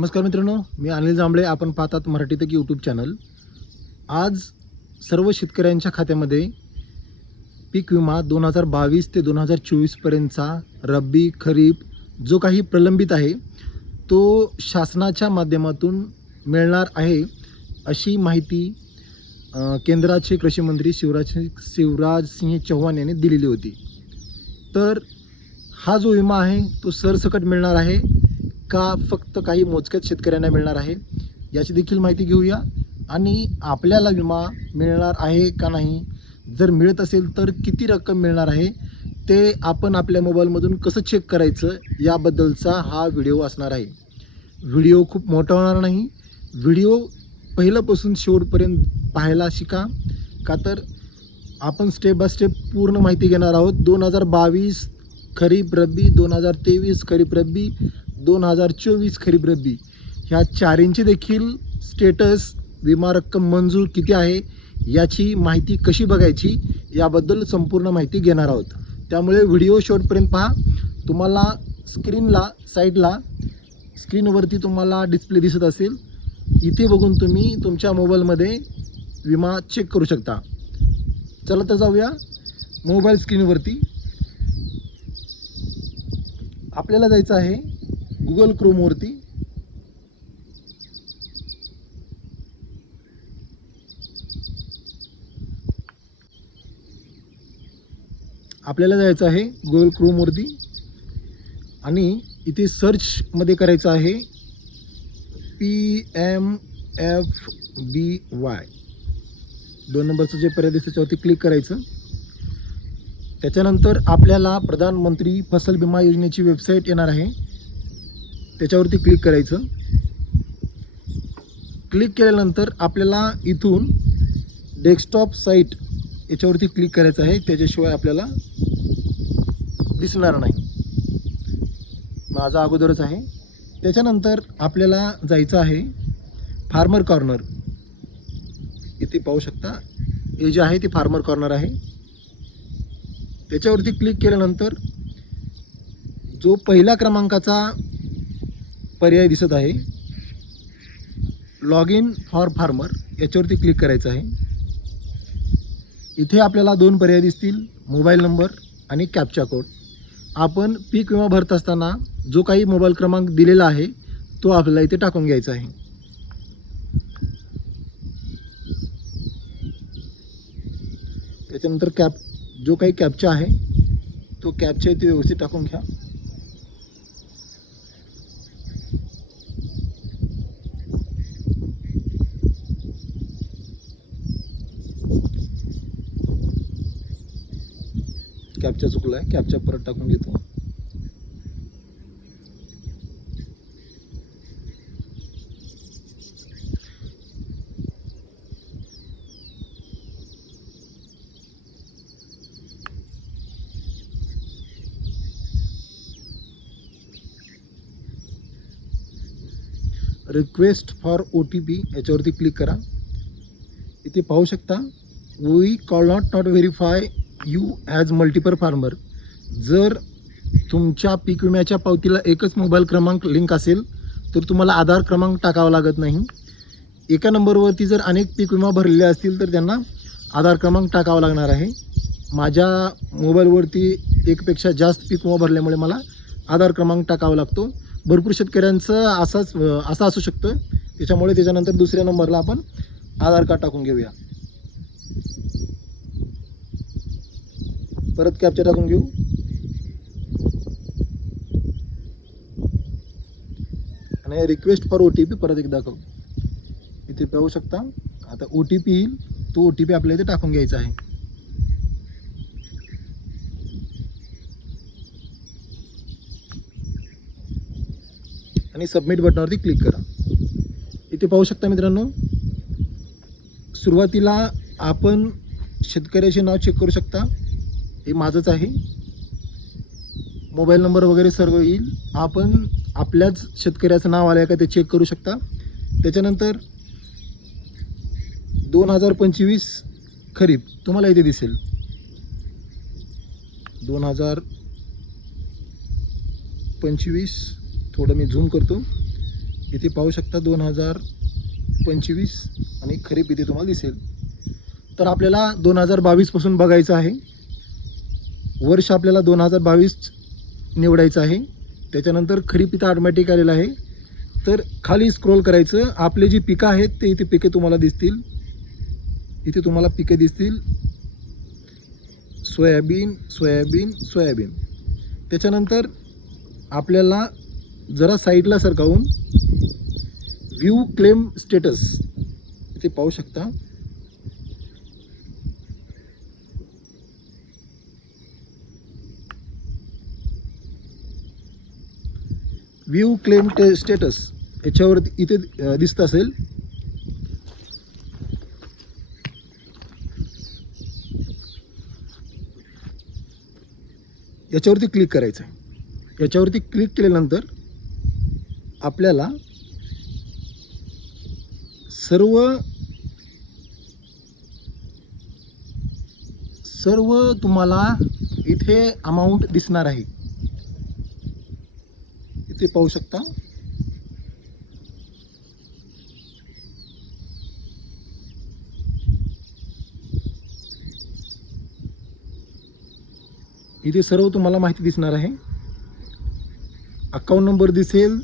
नमस्कार मित्रांनो मी अनिल जांभळे. आपण पाहतात मराठी तक यूट्यूब चॅनल आज सर्व शेतकऱ्यांच्या खात्यामध्ये पीक विमा दोन हजार बावीस ते दोन हजार चोवीसपर्यंतचा रब्बी खरीप जो काही प्रलंबित आहे तो शासनाच्या माध्यमातून मिळणार आहे अशी माहिती केंद्राचे कृषी मंत्री शिवराज शिवराज सिंह चौहान यांनी दिलेली होती. तर हा जो विमा आहे तो सरसकट मिळणार आहे. का फक्त काही मोजक्याच शेतकऱ्यांना मिळणार आहे याची देखील माहिती घेऊया. आणि आपल्याला विमा मिळणार आहे का नाही जर मिळत असेल तर किती रक्कम मिळणार आहे ते आपण आपल्या मोबाईलमधून कसं चेक करायचं याबद्दलचा हा व्हिडिओ असणार आहे. व्हिडिओ खूप मोठा होणार नाही. व्हिडिओ पहिल्यापासून शेवटपर्यंत पाहायला शिका. का तर आपण स्टेप बाय स्टेप पूर्ण माहिती घेणार आहोत. दोन हजार बावीस खरीप रब्बी दोन हजार तेवीस खरीप रब्बी दोन हजार चोवीस खरीप रब्बी. ह्या चारींची देखील स्टेटस विमा रक्कम मंजूर किती आहे याची माहिती कशी बघायची याबद्दल संपूर्ण माहिती घेणार आहोत. त्यामुळे व्हिडिओ शॉर्टपर्यंत पहा. तुम्हाला स्क्रीनला साईडला स्क्रीनवरती तुम्हाला डिस्प्ले दिसत असेल. इथे बघून तुम्ही तुमच्या मोबाईलमध्ये विमा चेक करू शकता. चला तर जाऊया मोबाईल स्क्रीनवरती आपल्याला जायचं आहे गुगल क्रोमवरती आपल्याला जायचं आहे गुगल क्रोमवरती आणि इथे सर्चमध्ये करायचं आहे P M F B Y. दोन नंबरचं जे पर्याय दिसतं त्याच्यावरती क्लिक करायचं. त्याच्यानंतर आपल्याला प्रधानमंत्री फसल विमा योजनेची वेबसाईट येणार आहे. त्याच्यावरती क्लिक करायचं. क्लिक केल्यानंतर आपल्याला इथून डेस्कटॉप साईट याच्यावरती क्लिक करायचं आहे. त्याच्याशिवाय आपल्याला दिसणार नाही. माझा अगोदरच आहे. त्याच्यानंतर आपल्याला जायचं आहे फार्मर कॉर्नर इथे पाहू शकता. हे जे आहे ते फार्मर कॉर्नर आहे. त्याच्यावरती क्लिक केल्यानंतर जो पहिल्या क्रमांकाचा पर्याय दिसत आहे. लॉग इन फॉर फार्मर याच्यावरती क्लिक करायचं आहे. इथे आपल्याला दोन पर्याय दिसतील मोबाईल नंबर आणि कॅपचा कोड आपण पीक विमा भरत असताना जो काही मोबाईल क्रमांक दिलेला आहे तो आपल्याला इथे टाकून घ्यायचा आहे. त्याच्यानंतर कॅप जो काही कॅपचा आहे तो कॅपचा इथे व्यवस्थित टाकून घ्या. कॅपचा चुकला आहे कॅपचा परत टाकून घेतो? Request for O T P याच्यावरती क्लिक करा. इथे पाहू शकता we call not not verify you as multiple farmer जर तुमच्या पीक विम्याच्या पावतीला एकच मोबाईल क्रमांक लिंक असेल तर तुम्हाला आधार क्रमांक टाकावा लागत नाही. एका नंबरवरती जर अनेक पीक विमा भरलेले असतील तर त्यांना आधार क्रमांक टाकावा लागणार आहे. माझ्या मोबाईलवरती एकपेक्षा जास्त पीक विमा भरल्यामुळे मला आधार क्रमांक टाकावा लागतो. भरपूर शेतकऱ्यांचं असाच असं असू शकतं. त्याच्यामुळे त्याच्यानंतर दुसऱ्या नंबरला आपण आधार कार्ड टाकून घेऊया. परत कॅप्चर टाकून घेऊ. आणि request for O T P परत एकदा करू इथे पाहू शकता. आता ओ टी पी येईल. तो ओ टी पी आपल्या इथे टाकून घ्यायचा आहे. आणि सबमिट बटनावरती क्लिक करा. इथे पाहू शकता मित्रांनो सुरुवातीला आपण शेतकऱ्याचे नाव चेक करू शकता. हे माझंच आहे. मोबाईल नंबर वगैरे सर्व येईल. आपण आपल्याच शेतकऱ्याचं नाव आलं आहे का ते चेक करू शकता. त्याच्यानंतर दोन हजार पंचवीस खरीप तुम्हाला इथे दिसेल. दोन हजार पंचवीस थोडं मी झूम करतो. इथे पाहू शकता दोन हजार पंचवीस आणि खरीप इथे तुम्हाला दिसेल. तर आपल्याला दोन हजार बावीसपासून बघायचं आहे. वर्ष आपल्याला दोन हजार बावीस निवडायचं आहे. त्याच्यानंतर खरीप इथं ऑटोमॅटिक आलेलं आहे. तर खाली स्क्रोल करायचं. आपले जी पिकं आहेत ते इथे पिके तुम्हाला दिसतील. इथे तुम्हाला पिके दिसतील. Soybean soybean soybean. त्याच्यानंतर आपल्याला जरा साईडला सरकावून व्ह्यू क्लेम स्टेटस इथे पाहू शकता. व्ह्यू क्लेम टे स्टेटस याच्यावर इथे दिसत असेल. याच्यावरती क्लिक करायचं. आहे याच्यावरती क्लिक केल्यानंतर आपल्याला सर्व सर्व तुम्हाला इथे अमाऊंट दिसणार आहे. ते पाहू शकता. इथे सर्व तुम्हाला माहिती दिसणार आहे. अकाउंट नंबर दिसेल.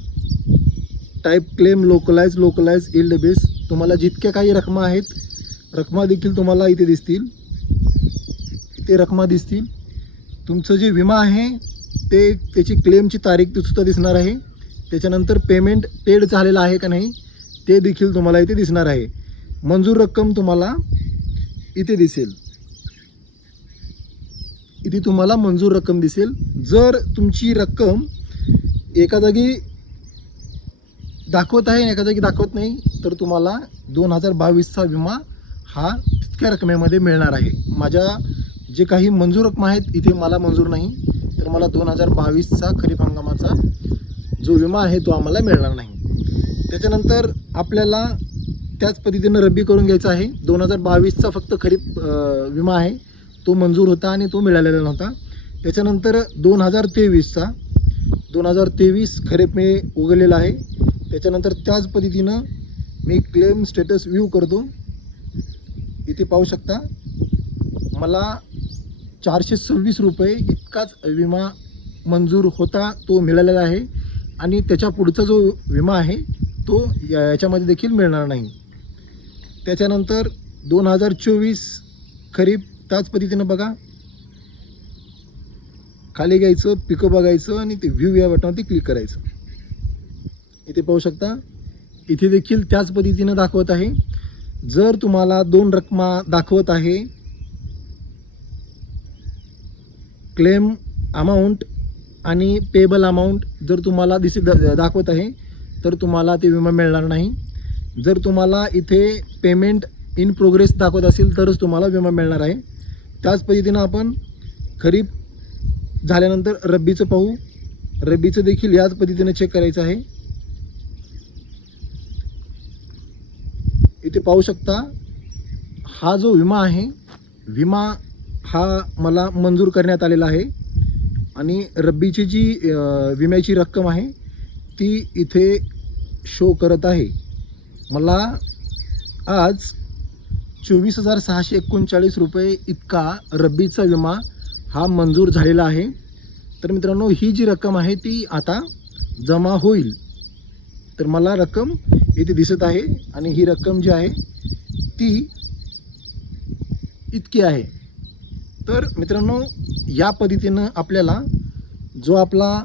Type claim localize localize yield base तुम्हाला जितक्या काही रकमा आहेत रकमा देखील तुम्हाला इथे दिसतील. इथे रकमा दिसतील. तुमचं जे विमा आहे ते त्याची क्लेमची तारीख ती सुद्धा दिसणार आहे. त्याच्यानंतर पेमेंट पेड झालेलं आहे का नाही ते देखील तुम्हाला इथे दिसणार आहे. मंजूर रक्कम तुम्हाला इथे दिसेल. इथे तुम्हाला मंजूर रक्कम दिसेल. जर तुमची रक्कम एका जागी दाखवत आहे आणि एका जागी दाखवत नाही तर तुम्हाला दोन हजार बावीसचा विमा हा तितक्या रकमेमध्ये मिळणार आहे. माझ्या जे काही मंजूर रक्कम आहेत इथे मला मंजूर नाही. तर मला दोन हजार बावीसचा खरीप हंगामाचा जो विमा आहे तो आम्हाला मिळणार नाही. त्याच्यानंतर आपल्याला त्याच पद्धतीनं रब्बी करून घ्यायचा आहे. दोन हजार बावीसचा फक्त खरीप विमा आहे. तो मंजूर होता आणि तो मिळालेला नव्हता. त्याच्यानंतर दोन हजार तेवीसचा दोन हजार तेवीस खरीप मी उघडलेला आहे. त्याच्यानंतर त्याच पद्धतीनं मी क्लेम स्टेटस व्यू करतो. इथे पाहू शकता. मला चारशे सव्वीस रुपये इतकाच विमा मंजूर होता तो मिळालेला आहे. आणि त्याच्या पुढचा जो विमा आहे तो या- याच्यामध्ये देखील मिळणार नाही. त्याच्यानंतर दोन हजार चोवीस खरीप त्याच पद्धतीनं बघा. खाली घ्यायचं पिकं बघायचं आणि ते व्ह्यू या बटनावरती क्लिक करायचं. इथे पाहू शकता. इथे देखील त्याच पद्धतीनं दाखवत आहे. जर तुम्हाला दोन रकमा दाखवत आहे क्लेम अमाऊंट आणि पेबल अमाऊंट जर तुम्हाला दिस द- दाखवत आहे तर तुम्हाला ते विमा मिळणार नाही. जर तुम्हाला इथे पेमेंट इन प्रोग्रेस दाखवत असेल तरच तुम्हाला विमा मिळणार आहे. त्याच पद्धतीनं आपण खरीप झाल्यानंतर रब्बीचं पाहू. रब्बीचं देखील याच पद्धतीनं चेक करायचं आहे. इथे पाहू शकता हा जो विमा आहे विमा हा मला मंजूर करण्यात आलेला आहे. आणि रब्बीची जी विम्याची रक्कम आहे ती इथे शो करत आहे. मला आज चोवीस हजार सहाशे एकोणचाळीस रुपये इतका रब्बीचा विमा हा मंजूर झालेला आहे. तर मित्रांनो ही जी रक्कम आहे ती आता जमा होईल. तर मला रक्कम इथे दिसत आहे आणि ही रक्कम जी आहे ती इतकी आहे. तर मित्रांनो या पद्धतीनं आपल्याला जो आपला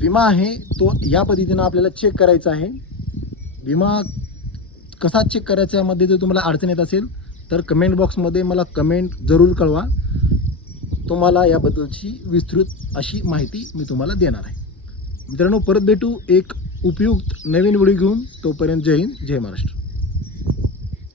विमा आहे तो या पद्धतीनं आपल्याला चेक करायचा आहे. विमा कसा चेक करायचा यामध्ये जर तुम्हाला अडचण येत असेल तर कमेंट बॉक्समध्ये मला कमेंट जरूर कळवा. तुम्हाला याबद्दलची विस्तृत अशी माहिती मी तुम्हाला देणार आहे. मित्रांनो परत भेटू एक उपयुक्त नवीन व्हिडिओ घेऊन. तोपर्यंत जय हिंद जय महाराष्ट्र.